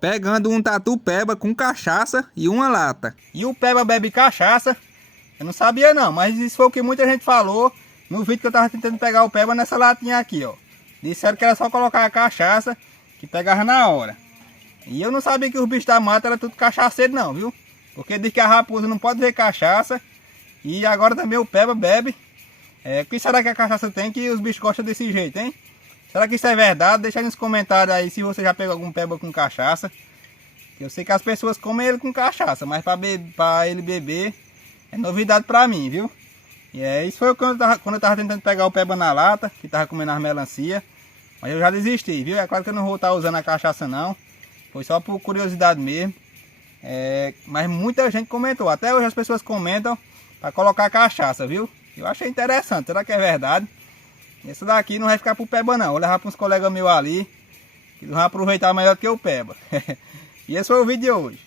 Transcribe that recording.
pegando um tatu peba com cachaça e uma lata. E o peba bebe cachaça? Eu não sabia não, mas isso foi o que muita gente falou no vídeo que eu tava tentando pegar o peba nessa latinha aqui, ó. Disseram que era só colocar a cachaça que pegava na hora. E eu não sabia que os bichos da mata era tudo cachaceiro não, viu? Porque diz que a raposa não pode ver cachaça. E agora também o peba bebe. O que será que a cachaça tem que os bichos gostam desse jeito, hein? Será que isso é verdade? Deixa aí nos comentários aí se você já pegou algum peba com cachaça. Eu sei que as pessoas comem ele com cachaça, mas para ele beber é novidade pra mim, viu? E isso foi quando eu tava tentando pegar o peba na lata, que tava comendo as melancia. Mas eu já desisti, viu? É claro que eu não vou estar usando a cachaça não. Foi só por curiosidade mesmo. Mas muita gente comentou, até hoje as pessoas comentam para colocar cachaça, viu? Eu achei interessante, será que é verdade? Esse daqui não vai ficar pro peba não, vou levar para uns colegas meus ali, que vão aproveitar melhor do que o peba. E esse foi o vídeo de hoje.